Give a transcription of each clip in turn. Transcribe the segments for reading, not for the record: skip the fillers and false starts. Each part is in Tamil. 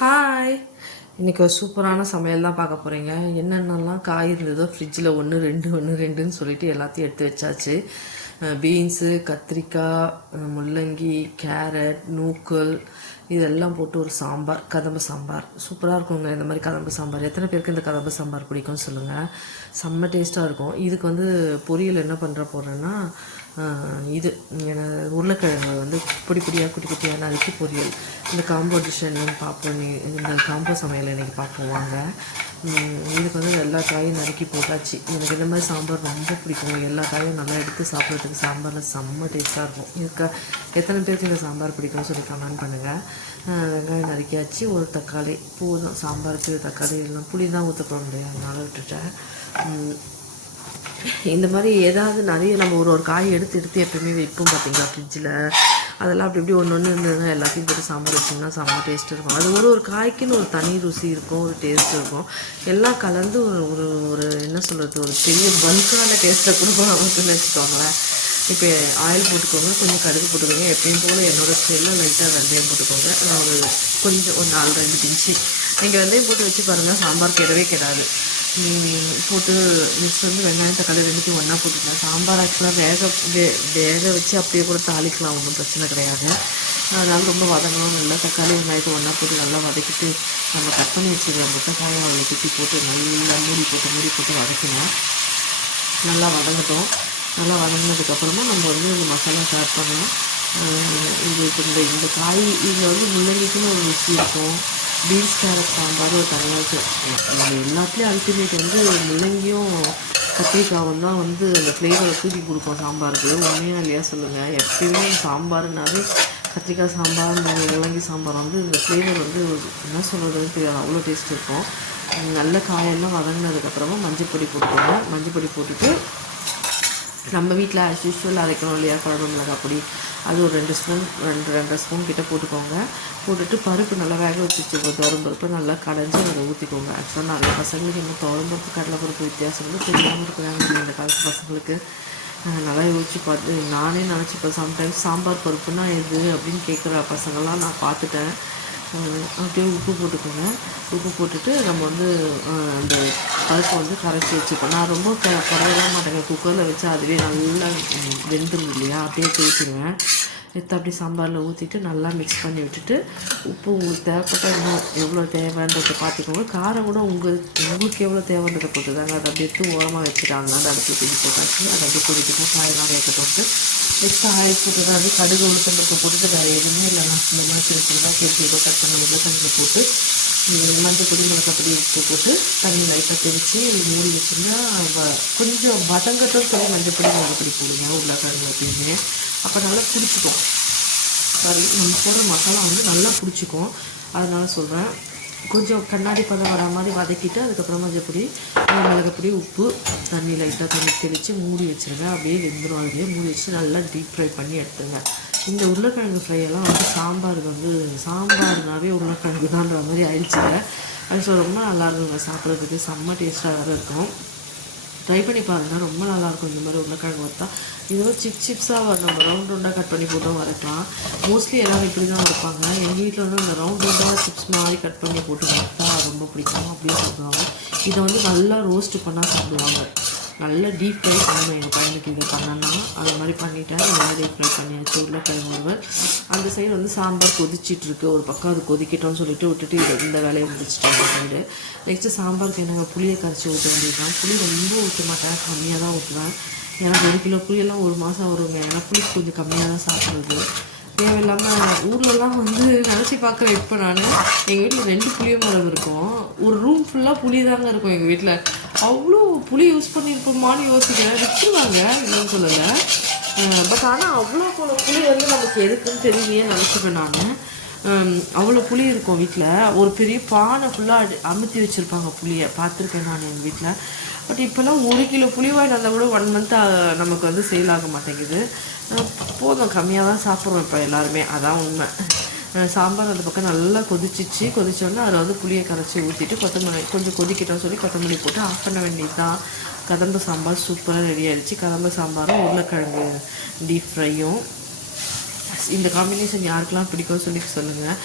ஹாய். இன்றைக்கி ஒரு சூப்பரான சமையல் தான் பார்க்க போகிறீங்க. என்னென்னலாம் காய் இருந்ததோ ஃப்ரிட்ஜில் ஒன்று ரெண்டுன்னு சொல்லிட்டு எல்லாத்தையும் எடுத்து வச்சாச்சு. பீன்ஸு, கத்திரிக்காய், முள்ளங்கி, கேரட், நூக்கல் இதெல்லாம் போட்டு ஒரு சாம்பார், கதம்பு சாம்பார் சூப்பராக இருக்குங்க. இந்த மாதிரி கதம்பு சாம்பார் எத்தனை பேருக்கு இந்த கதம்பு சாம்பார் பிடிக்கும்னு சொல்லுங்கள். செம்ம டேஸ்ட்டாக இருக்கும். இதுக்கு வந்து பொரியல் என்ன பண்ணுற போகிறேன்னா, இது உருளைக்கிழங்கு வந்து பொடி பொடியாக குட்டி குட்டியாக நறுக்கி பொரியல். இந்த காம்போ டிஷ் என்னன்னு பார்ப்போம். இந்த காம்போ சமையல் இன்றைக்கி பார்ப்போம் வாங்க. இதுக்கு வந்து எல்லா காயும் நறுக்கி போட்டாச்சு. எனக்கு இந்த மாதிரி சாம்பார் ரொம்ப பிடிக்கும். எல்லா காயும் நல்லா எடுத்து சாப்பிட்றதுக்கு சாம்பாரில் செம்ம டேஸ்ட்டாக இருக்கும். இதுக்கு எத்தனை பேருக்கு இந்த சாம்பார் பிடிக்கும்னு சொல்லி கமெண்ட் பண்ணுங்கள். வெங்காயம் நறுக்கியாச்சு. ஒரு தக்காளி போதும் சாம்பாருக்கு. தக்காளி எல்லாம் புளி தான் ஊற்ற முடியாது, அதனால் விட்டுட்டேன். இந்த மாதிரி ஏதாவது நிறைய நம்ம ஒரு காய் எடுத்து எப்போயுமே வைப்போம் பார்த்தீங்களா ஃப்ரிட்ஜில். அதெல்லாம் அப்படி இப்படி ஒன்று இருந்ததுன்னா எல்லாத்தையும் போட்டு சாம்பார் வச்சிங்கன்னா செம்ம டேஸ்ட் இருக்கும். அது ஒரு காய்க்குன்னு ஒரு தனி ருசி இருக்கும், ஒரு டேஸ்ட் இருக்கும். எல்லாம் கலந்து ஒரு ஒரு என்ன சொல்கிறது, ஒரு பெரிய பல்கான டேஸ்ட்டை கொடுக்கும் நமக்குன்னு வச்சுக்கோங்களேன். இப்போ ஆயில் போட்டுக்கோங்க, கொஞ்சம் கடுகு போட்டுக்கோங்க. எப்பயும் போல் என்னோடய ஸ்டைலில் லைட்டாக வெந்தயம் போட்டுக்கோங்க. கொஞ்சம் ஒரு 4-5 பிஞ்சு நீங்கள் வெந்தயம் போட்டு வச்சு பாருங்கள், சாம்பார் கெடவே கெடாது. போட்டு மிக்ஸ் வந்து வெங்காயம் தக்காளி ரெண்டுத்தையும் ஒன்றா போட்டுக்கலாம். சாம்பார் ஆக்சுவலாக வேக வச்சு அப்படியே கூட தாளிக்கலாம், ஒன்றும் பிரச்சனை கிடையாது. அதனால் ரொம்ப வதங்கணும் இல்லை. தக்காளி வெங்காயத்தை ஒன்றா போட்டு நல்லா வதக்கிட்டு நம்ம கட் பண்ணி வச்சுருக்க முட்டைக்காயும் அதில் குத்தி போட்டு நல்லா மூடி போட்டு வதக்கணும். நல்லா வதங்கட்டும். நல்லா வதங்கினதுக்கப்புறமா நம்ம வந்து இந்த மசாலா ஸ்டார்ட் பண்ணணும். இது இந்த காய் இதில் வந்து முள்ளங்கிக்குன்னு ஒரு ருசி இருக்கும். பீன்ஸ் கேரட் சாம்பார் ஒரு தனியாக எல்லாத்துலேயும் அல்டிமேட் வந்து முள்ளங்கியும் கத்திரிக்காவும் தான் வந்து அந்த ஃப்ளேவரை தூக்கி கொடுக்கும் சாம்பாருக்கு. உண்மையாக இல்லையா சொல்லுங்கள். எப்பயுமே சாம்பார்னாலே கத்திரிக்காய் சாம்பார், முள்ளங்கி சாம்பார் வந்து இந்த ஃப்ளேவர் வந்து என்ன சொல்கிறதுன்னு தெரியாது, அவ்வளோ டேஸ்ட் இருக்கும். நல்ல காயெல்லாம் வதங்கினதுக்கப்புறமா மஞ்சள் பொடி போட்டுக்கோங்க. மஞ்சள் பொடி போட்டுட்டு நம்ம வீட்டில் ஆஸ் யூஸ்வல் அரைக்கணும் இல்லையா, குழம்பு மிளகாய் பொடி, அது ஒரு 2 ஸ்பூன் 2.5 ஸ்பூன் கிட்ட போட்டுக்கோங்க. போட்டுட்டு பருப்பு நல்லா வேக வச்சு பருப்பு நல்லா கடைஞ்சி அதை ஊற்றிக்கோங்க. ஆக்சுவலாக நிறைய பசங்களுக்கு இன்னும் பருப்பு கடலைப்பருப்பு வித்தியாசம் வந்து தெரியாமல் இருக்கிறாங்க இந்த காலத்து பசங்களுக்கு. நல்லா யோசிச்சு பார்த்து நானே நினச்சிப்பேன் சம்டைம்ஸ் சாம்பார் பருப்புனா எது அப்படின்னு கேட்குற பசங்கள்லாம் நான் பார்த்துட்டேன். அப்படியே உப்பு போட்டுக்கோங்க. உப்பு போட்டுட்டு நம்ம வந்து அந்த பருப்பை வந்து கரைச்சி வச்சுப்போம். நான் ரொம்ப கரையலாம் மாட்டேங்க. குக்கரில் வச்சு அதுவே நல்லா வெந்துடும் இல்லையா, அப்படியே தேய்ச்சிடுவேன். எடுத்து அப்படி சாம்பாரில் ஊற்றிட்டு நல்லா மிக்ஸ் பண்ணி விட்டுட்டு உப்பு உங்களுக்கு தேவைப்பட்டால் இன்னும் எவ்வளோ தேவைன்றதை பார்த்துக்கோங்க. காரம் கூட உங்களுக்கு எவ்வளோ தேவைன்றதை போட்டு தாங்க. அதை அப்படி எடுத்து ஓரமாக வச்சுட்டாங்க. அந்த அடுப்பு தூக்கி போட்டாச்சு. அதை அப்படியே கொதிக்கிட்டு காயெல்லாம் வேகட்டோம்ட்டு நெக்ஸ்ட் ஆயில் போட்டு வந்து கடுகு உளுத்தம்பருப்பு போட்டுட்டு வேறு எதுவுமே இல்லைனா இந்த மாதிரி வச்சுருந்தா கேட்டு கட் பண்ண உருளைக்கிழங்கு போட்டு மஞ்சள் பொடி மிளகாய் பொடி உப்பு போட்டு தண்ணி லைட்டாக தெளித்து மூடி வச்சுருந்தா கொஞ்சம் வதங்கட்டும் சொல்லி மஞ்சள் பொடி மிளகாய் பொடி போடுங்க உருளைக்கிழங்கு எப்பயுமே. அப்போ நல்லா பிடிச்சிக்கும். நம்ம போடுற மசாலா வந்து நல்லா பிடிச்சிக்கும். அதனால் சொல்கிறேன், கொஞ்சம் கண்ணாடி பதம் வர மாதிரி வதக்கிட்டு அதுக்கப்புறம் மஞ்சள் பொடி மிளகாய் பொடி உப்பு தண்ணி லைட்டாக தெளித்து மூடி வச்சுருங்க. அப்படியே வெந்துடும். அதுலேயே மூடி வச்சு நல்லா டீப் ஃப்ரை பண்ணி எடுத்துங்க. இந்த உருளைக்கிழங்கு ஃப்ரையெல்லாம் வந்து சாம்பாருக்கு வந்து சாம்பார்னாவே உருளைக்கிழங்கு தான்ற மாதிரி ஆயிடுச்சுங்க. அது ரொம்ப நல்லா இருக்குங்க சாப்பிட்றதுக்கு. செம்ம டேஸ்ட்டாக வேறு இருக்கும். ட்ரை பண்ணி பாருங்கள், ரொம்ப நல்லாயிருக்கும். இந்த மாதிரி உருளைக்கிழங்கு வறுத்தா இதுவும் சிப்ஸாக நம்ம ரவுண்டாக கட் பண்ணி போட்டும் வறுக்கலாம். மோஸ்ட்லி எல்லோரும் இப்படி தான் வறுப்பாங்க. எங்கள் வீட்டில் வந்து அந்த ரவுண்டாக சிப்ஸ் மாதிரி கட் பண்ணி போட்டு வறுத்தா ரொம்ப பிடிக்கும், அப்படியே சாப்பிடுவாங்க. இதை வந்து நல்லா ரோஸ்ட்டு பண்ணால் சாப்பிடுவாங்க. நல்லா டீப் ஃப்ரை பண்ணணும். எங்கள் பையனுக்கு இது பண்ணனா அது மாதிரி பண்ணிவிட்டேன். இந்த மாதிரி டீப் ஃப்ரை பண்ணியாச்சு உருளைக்கிழங்கு ஒருவர். அந்த சைடு வந்து சாம்பார் கொதிச்சிட்ருக்கு. ஒரு பக்கம் அது கொதிக்கட்டும்னு சொல்லிட்டு விட்டுட்டு இந்த வேலையை முடிச்சிட்டேன். அந்த சைடு நெக்ஸ்ட்டு சாம்பாருக்கு என்னங்க புளியை கரைச்சி ஊற்ற வேண்டியதுதான். புளி ரொம்ப ஊற்ற மாட்டேன், கம்மியாக தான் ஊற்றுவேன். எனக்கு 1 கிலோ புளியெல்லாம் ஒரு மாதம் வருங்க. ஏன்னா புளி கொஞ்சம் கம்மியாக தான் சாப்பிட்றது. தேவையில்லாமல் ஊர்லலாம் வந்து நினச்சி பார்க்குறேன். இப்போ நான் எங்கள் வீட்டில் 2 புளிய மரம் இருக்கும். ஒரு ரூம் ஃபுல்லாக புளி தாங்க இருக்கும் எங்கள் வீட்டில். அவ்வளோ புளி யூஸ் பண்ணியிருப்போமான்னு யோசிக்கிறேன். விற்றுவாங்க, இல்லைன்னு சொல்லலை. பட் ஆனால் அவ்வளோ போல புளி வந்து நமக்கு எதுக்குன்னு தெரியலையே நினச்சிப்பேன் நான். அவ்வளோ புளி இருக்கும் வீட்டில். ஒரு பெரிய பானை ஃபுல்லாக அமுத்தி வச்சுருப்பாங்க புளியை, பார்த்துருக்கேன் நான் எங்கள் வீட்டில். பட் இப்போல்லாம் 1 கிலோ புளி வாங்கிட்டு வந்தால் கூட 1 மந்த் நமக்கு வந்து சேல் ஆக மாட்டேங்குது. போதும், கம்மியாக தான் சாப்பிட்றோம் இப்போ எல்லாருமே, அதான் உண்மை. சாம்பார் அந்த பக்கம் நல்லா கொதிச்சோன்னா அதில் வந்து புளியை கரைச்சி ஊற்றிட்டு கொத்தமல்லி கொஞ்சம் கொதிக்கிட்டோன்னு சொல்லி கொத்தமல்லி போட்டு ஆஃப் பண்ண வேண்டியது தான். கதம்பு சாம்பார் சூப்பராக ரெடி ஆகிடுச்சு. கதம்பு சாம்பாரும் உருளைக்கிழங்கு டீப் ஃப்ரையும் இந்த காம்பினேஷன் யாருக்கெல்லாம் பிடிக்கும்னு சொல்லி சொல்லுங்கள்.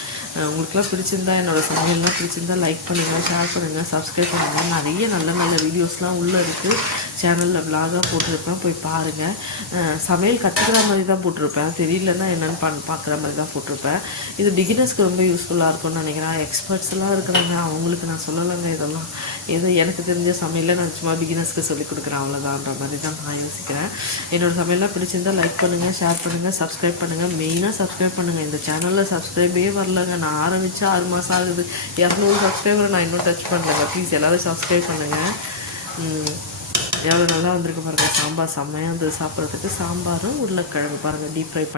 உங்களுக்குலாம் பிடிச்சிருந்தா, என்னோடய சமையல்லாம் பிடிச்சிருந்தா லைக் பண்ணுங்கள், ஷேர் பண்ணுங்கள், சப்ஸ்கிரைப் பண்ணுங்கள். நிறைய நல்ல நல்ல வீடியோஸ்லாம் உள்ளே இருக்குது. சேனலில் விலாகாக போட்டிருப்பேன், போய் பாருங்கள். சமையல் கற்றுக்கிற மாதிரி தான் போட்டிருப்பேன், தெரியலன்னா என்னென்னு பார்க்குற மாதிரி தான் போட்டிருப்பேன். இது பிகினர்ஸ்க்கு ரொம்ப யூஸ்ஃபுல்லாக இருக்கும்னு நினைக்கிறேன். எக்ஸ்பர்ட்ஸ் எல்லாம் இருக்கிறாங்க, அவங்களுக்கு நான் சொல்லலைங்க. இதெல்லாம் ஏதோ எனக்கு தெரிஞ்ச சமையலில் நான் சும்மா பிகினர்ஸ்க்கு சொல்லிக் கொடுக்குறேன், அவ்வளோதான்ற மாதிரி தான் நான் யோசிக்கிறேன். என்னோடய சமையல்லாம் பிடிச்சிருந்தா லைக் பண்ணுங்கள், ஷேர் பண்ணுங்கள், சப்ஸ்கிரைப் பண்ணுங்கள். மெயினாக சப்ஸ்கிரைப் பண்ணுங்கள். இந்த சேனலில் சப்ஸ்கிரைபே வரலங்க. நான் ஆரம்பித்து 6 மாதம் ஆகுது. 200 சப்ஸ்கிரைபரை நான் இன்னும் டச் பண்ணலங்க. ப்ளீஸ் எல்லோரும் சப்ஸ்கிரைப் பண்ணுங்கள். எவ்வளோ நல்லா வந்திருக்கு பாருங்கள். சாம்பார் செம்மையாக இருந்தது சாப்பிட்றதுக்கு. சாம்பாரும் உருளைக்கிழங்கு பாருங்கள், டீப் ஃப்ரை பண்ணி